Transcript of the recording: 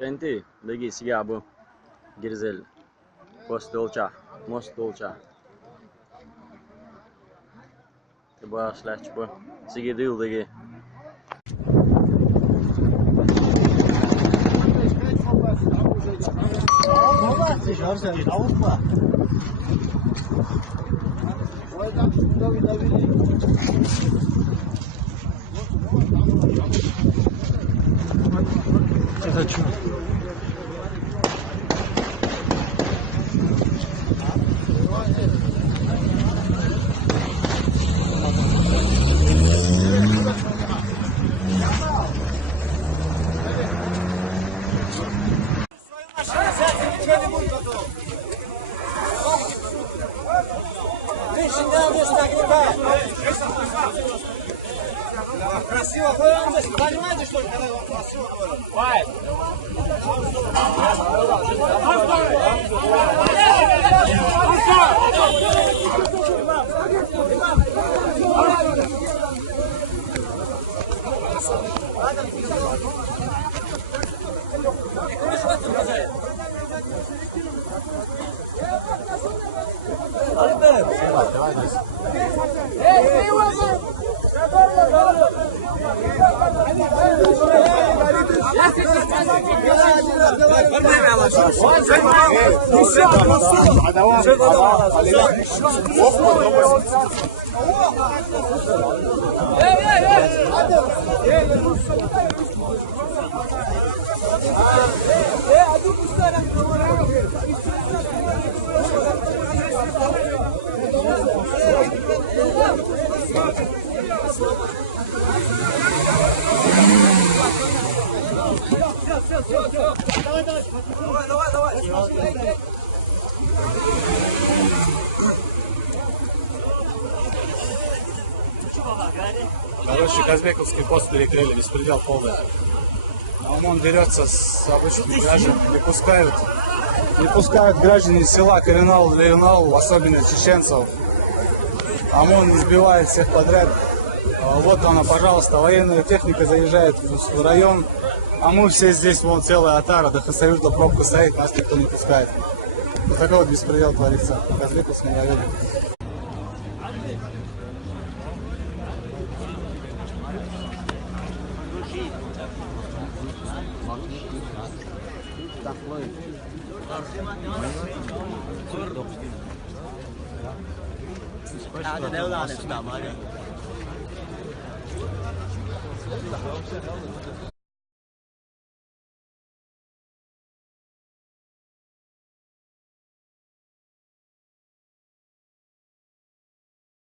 Senti, Begi, Sigabu, Girzel, Postolcha, Mostolcha. Te başlar çıkıyor. Sigidi yıldagi. Это что? Красиво ходим, понимаете, что ли, когда я вам красиво говорю? Короче, казбековский пост перекрыли, беспредел полный. ОМОН дерется с обычными гражданами, не пускают граждан из села Коренал, Леонал, особенно чеченцев. ОМОН избивает всех подряд. Вот она, пожалуйста, военная техника заезжает в район, а мы все здесь, вон целая отара, до Хасавюрта пробка стоит, нас никто не пускает. Вот такой вот беспредел творится в Казбековском районе. Hadi ne ulan işte ama hadi.